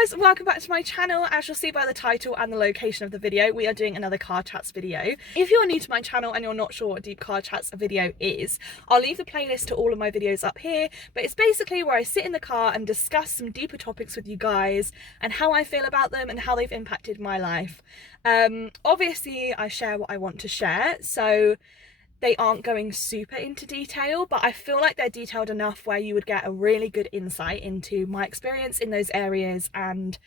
guys, and welcome back to my channel. As you'll see by the title and the location of the video, we are doing another car chats video. If you're new to my channel and you're not sure what a deep car chats video is, I'll leave the playlist to all of my videos up here, but it's basically where I sit in the car and discuss some deeper topics with you guys and how I feel about them and how they've impacted my life. Obviously I share what I want to share, so they aren't going super into detail, but I feel like they're detailed enough where you would get a really good insight into my experience in those areas, and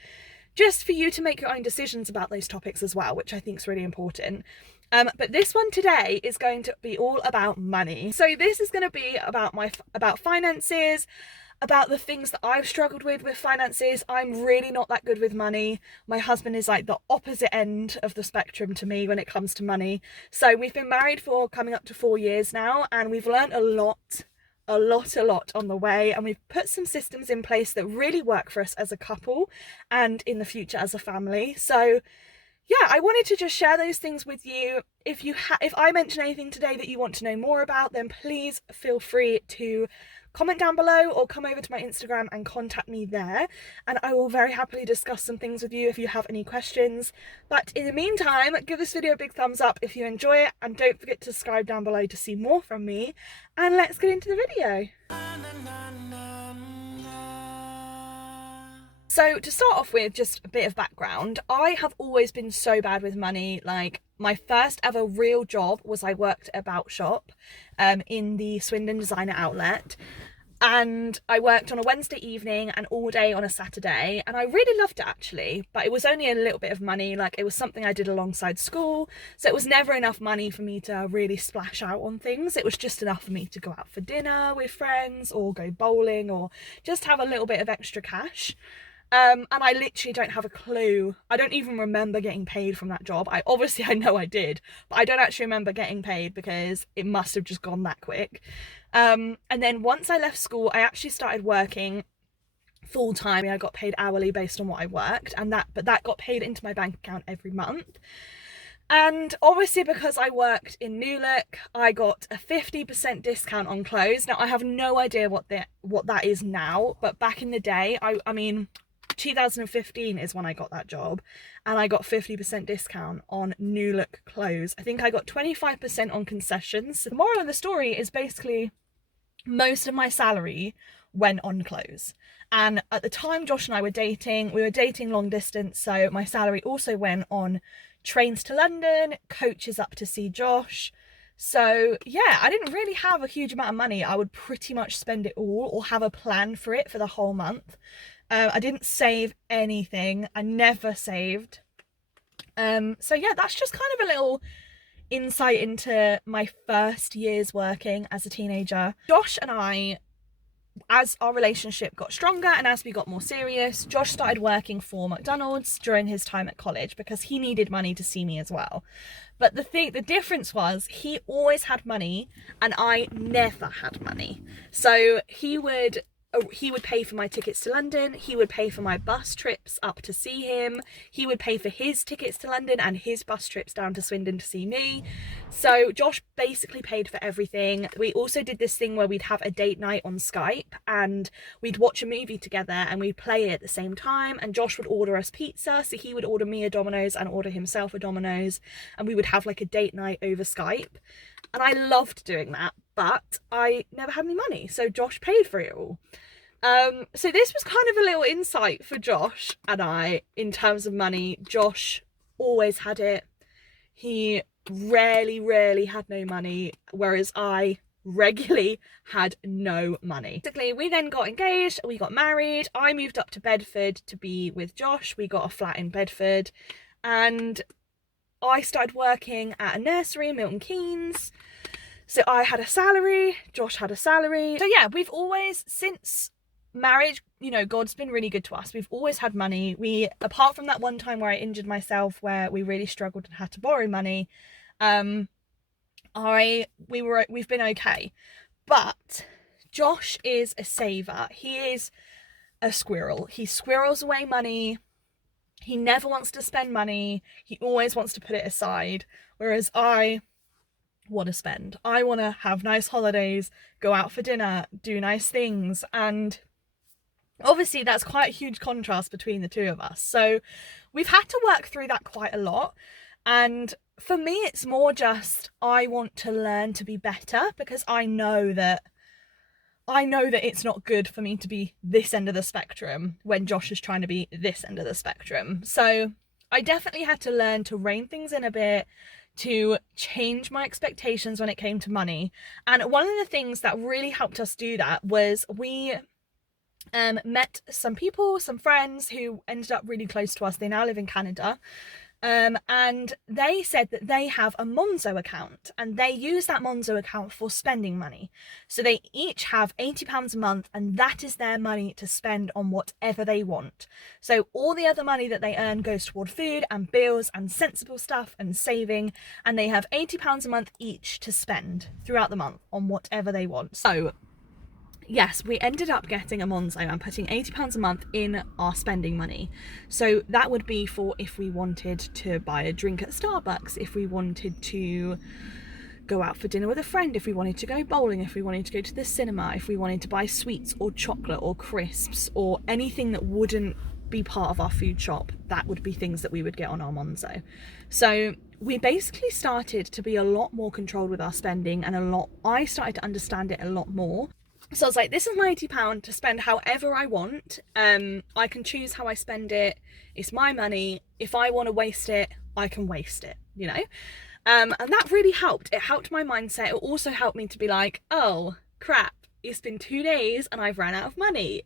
just for you to make your own decisions about those topics as well, which I think is really important. But this one today is going to be all about money. So this is going to be about finances, about the things that I've struggled with finances. I'm really not that good with money. My husband is like the opposite end of the spectrum to me when it comes to money. So we've been married for coming up to 4 years now, and we've learned a lot on the way, and we've put some systems in place that really work for us as a couple and in the future as a family. So yeah, I wanted to just share those things with you. If I mention anything today that you want to know more about, then please feel free to comment down below or come over to my Instagram and contact me there, and I will very happily discuss some things with you if you have any questions. But in the meantime, give this video a big thumbs up if you enjoy it, and don't forget to subscribe down below to see more from me, and let's get into the video. So to start off with, just a bit of background. I have always been so bad with money. Like, my first ever real job was I worked at a bout shop in the Swindon designer outlet, and I worked on a Wednesday evening and all day on a Saturday, and I really loved it actually, but it was only a little bit of money. Like, it was something I did alongside school, so it was never enough money for me to really splash out on things. It was just enough for me to go out for dinner with friends or go bowling or just have a little bit of extra cash. And I literally don't have a clue. I don't even remember getting paid from that job. I know I did, but I don't actually remember getting paid because it must have just gone that quick. And then once I left school, I actually started working full time. I got paid hourly based on what I worked, and that got paid into my bank account every month. And obviously, because I worked in New Look, I got a 50% discount on clothes. Now, I have no idea what that is now, but back in the day, I mean 2015 is when I got that job, and I got 50% discount on New Look clothes. I think I got 25% on concessions. So the moral of the story is basically most of my salary went on clothes. And at the time Josh and I were dating, we were dating long distance, so my salary also went on trains to London, coaches up to see Josh. So yeah, I didn't really have a huge amount of money. I would pretty much spend it all or have a plan for it for the whole month. I didn't save anything. I never saved. So yeah, that's just kind of a little insight into my first years working as a teenager. Josh and I, as our relationship got stronger and as we got more serious, Josh started working for McDonald's during his time at college because he needed money to see me as well. But the difference was he always had money and I never had money. So he would pay for my tickets to London, he would pay for my bus trips up to see him, he would pay for his tickets to London and his bus trips down to Swindon to see me. So Josh basically paid for everything. We also did this thing where we'd have a date night on Skype and we'd watch a movie together and we'd play it at the same time, and Josh would order us pizza, so he would order me a Domino's and order himself a Domino's, and we would have like a date night over Skype. And I loved doing that, but I never had any money, so Josh paid for it all. So this was kind of a little insight for Josh and I in terms of money. Josh always had it. He rarely had no money, whereas I regularly had no money. Basically, we then got engaged, we got married, I moved up to Bedford to be with Josh, we got a flat in Bedford, and I started working at a nursery in Milton Keynes. So I had a salary, Josh had a salary. So yeah, we've always, since marriage, you know, God's been really good to us. We've always had money. Apart from that one time where I injured myself, where we really struggled and had to borrow money, we've been okay. But Josh is a saver. He is a squirrel. He squirrels away money. He never wants to spend money. He always wants to put it aside. Whereas I want to spend. I want to have nice holidays, go out for dinner, do nice things. And Obviously, that's quite a huge contrast between the two of us. So we've had to work through that quite a lot. And for me, it's more just I want to learn to be better, because I know that it's not good for me to be this end of the spectrum when Josh is trying to be this end of the spectrum. So I definitely had to learn to rein things in a bit, to change my expectations when it came to money. And one of the things that really helped us do that was we met some people, some friends who ended up really close to us. They now live in Canada. And they said that they have a Monzo account, and they use that Monzo account for spending money. So they each have £80 a month, and that is their money to spend on whatever they want. So all the other money that they earn goes toward food and bills and sensible stuff and saving, and they have £80 a month each to spend throughout the month on whatever they want. So yes, we ended up getting a Monzo and putting £80 a month in our spending money. So that would be for if we wanted to buy a drink at Starbucks, if we wanted to go out for dinner with a friend, if we wanted to go bowling, if we wanted to go to the cinema, if we wanted to buy sweets or chocolate or crisps or anything that wouldn't be part of our food shop, that would be things that we would get on our Monzo. So we basically started to be a lot more controlled with our spending, and I started to understand it a lot more. So I was like, this is my £80 to spend however I want. I can choose how I spend it. It's my money. If I want to waste it, I can waste it, you know? And that really helped. It helped my mindset. It also helped me to be like, oh, crap, it's been 2 days and I've ran out of money.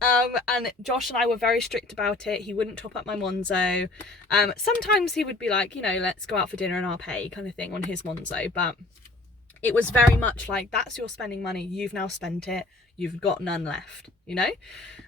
And Josh and I were very strict about it. He wouldn't top up my Monzo. Sometimes he would be like, you know, let's go out for dinner and I'll pay kind of thing on his Monzo. But it was very much like, that's your spending money, you've now spent it, you've got none left, you know?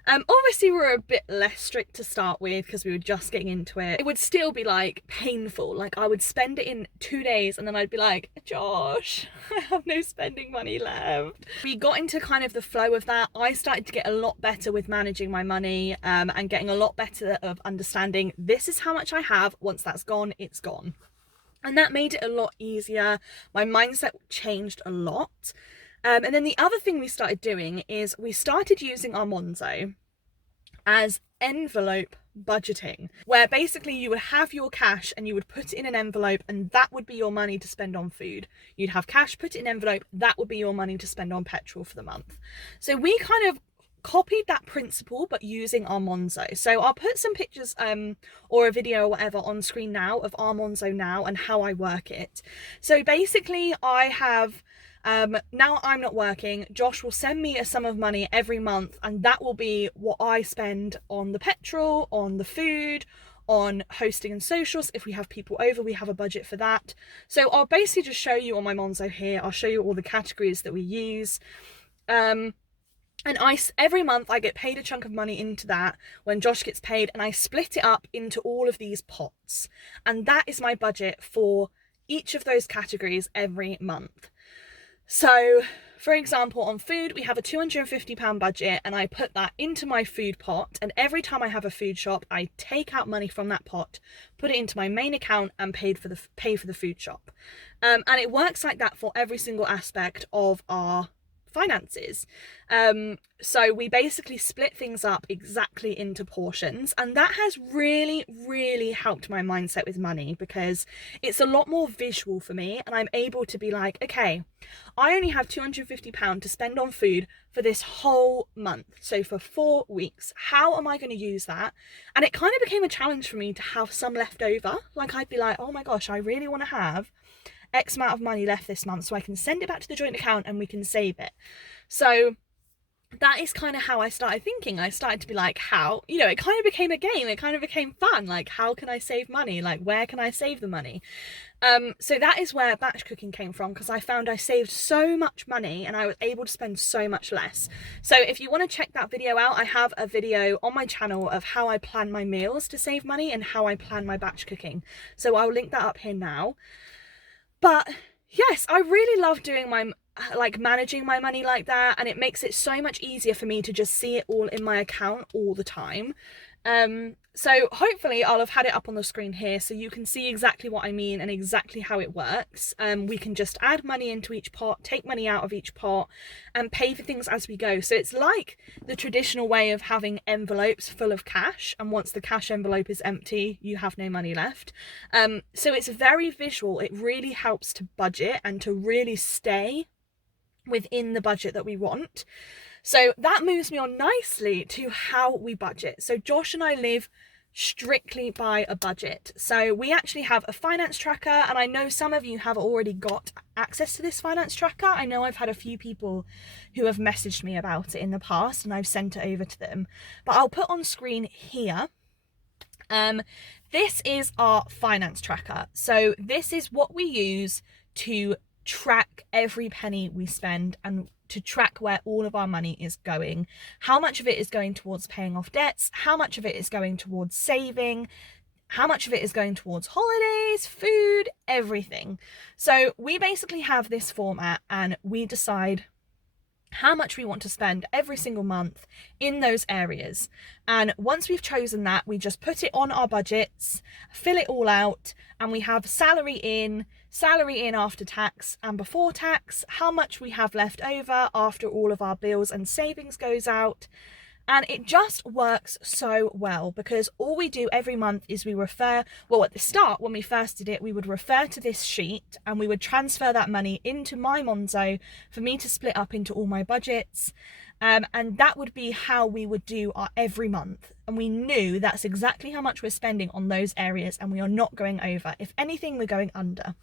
Obviously we were a bit less strict to start with because we were just getting into it. It would still be like painful. Like I would spend it in 2 days and then I'd be like, Josh, I have no spending money left. We got into kind of the flow of that. I started to get a lot better with managing my money, and getting a lot better of understanding this is how much I have. Once that's gone, it's gone. And that made it a lot easier. My mindset changed a lot. And then the other thing we started doing is we started using our Monzo as envelope budgeting, where basically you would have your cash and you would put it in an envelope, and that would be your money to spend on food. You'd have cash, put it in an envelope, that would be your money to spend on petrol for the month. So we kind of copied that principle but using our Monzo. So I'll put some pictures or a video or whatever on screen now of our Monzo now and how I work it. So basically I have now I'm not working, Josh will send me a sum of money every month, and that will be what I spend on the petrol, on the food, on hosting and socials. If we have people over, we have a budget for that. So I'll basically just show you on my Monzo here. I'll show you all the categories that we use. And every month I get paid a chunk of money into that when Josh gets paid, and I split it up into all of these pots. And that is my budget for each of those categories every month. So, for example, on food, we have a £250 budget, and I put that into my food pot. And every time I have a food shop, I take out money from that pot, put it into my main account, and pay for the food shop. And it works like that for every single aspect of our finances. So we basically split things up exactly into portions, and that has really, really helped my mindset with money, because it's a lot more visual for me, and I'm able to be like, okay, I only have £250 to spend on food for this whole month, so for 4 weeks. How am I going to use that? And it kind of became a challenge for me to have some left over. Like I'd be like, oh my gosh, I really want to have X amount of money left this month so I can send it back to the joint account and we can save it. So that is kind of how I started thinking. I started to be like, how, you know, it kind of became a game. It kind of became fun. Like, how can I save money? Like, where can I save the money? So that is where batch cooking came from, because I found I saved so much money and I was able to spend so much less. So if you want to check that video out, I have a video on my channel of how I plan my meals to save money and how I plan my batch cooking. So I'll link that up here now. But yes, I really love doing managing my money like that, and it makes it so much easier for me to just see it all in my account all the time. So hopefully I'll have had it up on the screen here so you can see exactly what I mean and exactly how it works. We can just add money into each pot, take money out of each pot, and pay for things as we go. So it's like the traditional way of having envelopes full of cash, and once the cash envelope is empty, you have no money left. So it's very visual. It really helps to budget and to really stay within the budget that we want. So that moves me on nicely to how we budget. So Josh and I live strictly by a budget. So we actually have a finance tracker, and I know some of you have already got access to this finance tracker. I know I've had a few people who have messaged me about it in the past, and I've sent it over to them, but I'll put on screen here. This is our finance tracker. So this is what we use to track every penny we spend and to track where all of our money is going. How much of it is going towards paying off debts, how much of it is going towards saving, how much of it is going towards holidays, food, everything. So we basically have this format and we decide how much we want to spend every single month in those areas. And once we've chosen that, we just put it on our budgets, fill it all out, and we have salary in after tax and before tax, how much we have left over after all of our bills and savings goes out. And it just works so well because all we do every month is we refer, well, at the start, when we first did it, we would refer to this sheet and we would transfer that money into my Monzo for me to split up into all my budgets. And that would be how we would do our every month. And we knew that's exactly how much we're spending on those areas and we are not going over. If anything, we're going under.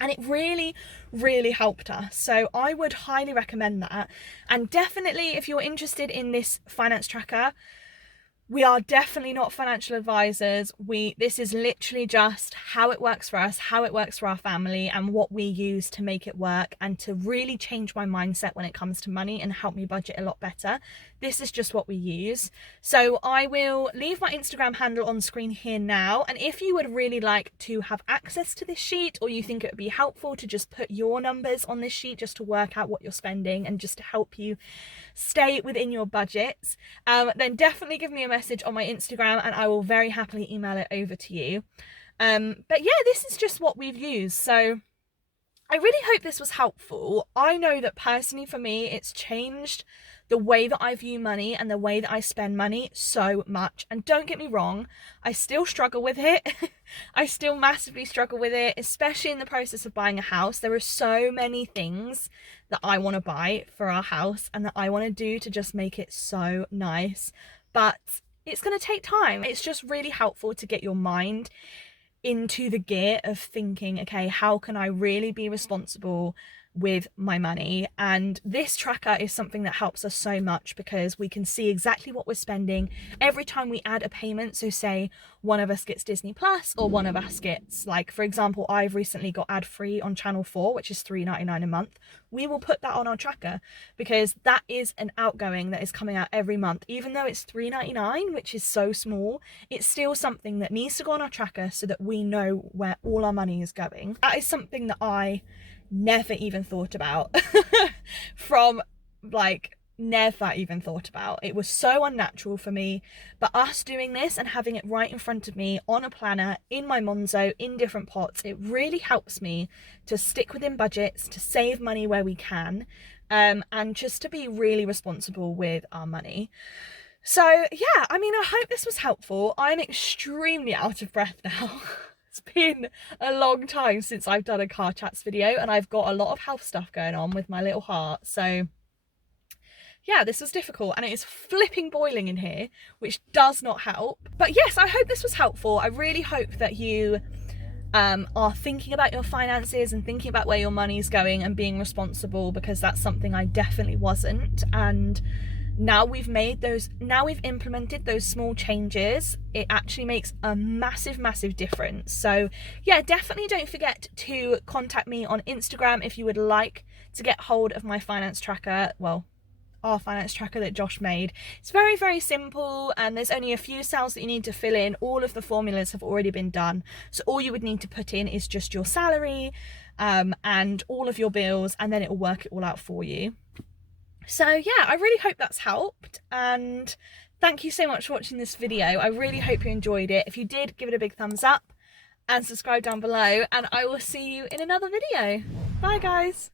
And it really, really helped us. So I would highly recommend that. And definitely, if you're interested in this finance tracker, we are definitely not financial advisors. This is literally just how it works for us, how it works for our family, and what we use to make it work and to really change my mindset when it comes to money and help me budget a lot better. This is just what we use. So I will leave my Instagram handle on screen here now. And if you would really like to have access to this sheet, or you think it would be helpful to just put your numbers on this sheet just to work out what you're spending and just to help you stay within your budgets, then definitely give me a message on my Instagram and I will very happily email it over to you. But yeah, this is just what we've used. So I really hope this was helpful. I know that personally for me, it's changed the way that I view money and the way that I spend money so much. And don't get me wrong, I still struggle with it. I still massively struggle with it, especially in the process of buying a house. There are so many things that I want to buy for our house and that I want to do to just make it so nice. But it's going to take time. It's just really helpful to get your mind into the gear of thinking, okay, how can I really be responsible with my money? And this tracker is something that helps us so much because we can see exactly what we're spending every time we add a payment. So say one of us gets Disney Plus or one of us gets, like, for example, I've recently got ad free on Channel 4, which is $3.99 a month. We will put that on our tracker because that is an outgoing that is coming out every month. Even though it's $3.99, which is so small, it's still something that needs to go on our tracker so that we know where all our money is going. That is something that I never even thought about never even thought about. It was so unnatural for me, but us doing this and having it right in front of me on a planner, in my Monzo, in different pots, it really helps me to stick within budgets, to save money where we can, and just to be really responsible with our money. So yeah, I mean, I hope this was helpful. I'm extremely out of breath now. It's been a long time since I've done a car chats video and I've got a lot of health stuff going on with my little heart. So yeah, this was difficult and it is flipping boiling in here, which does not help. But yes, I hope this was helpful. I really hope that you are thinking about your finances and thinking about where your money is going and being responsible, because that's something I definitely wasn't. And now we've implemented those small changes, it actually makes a massive difference. So yeah, definitely don't forget to contact me on Instagram if you would like to get hold of my finance tracker, well, our finance tracker that Josh made. It's very simple and there's only a few cells that you need to fill in. All of the formulas have already been done, so all you would need to put in is just your salary and all of your bills, and then it will work it all out for you. So yeah, I really hope that's helped, and thank you so much for watching this video. I really hope you enjoyed it. If you did, give it a big thumbs up and subscribe down below, and I will see you in another video. Bye guys.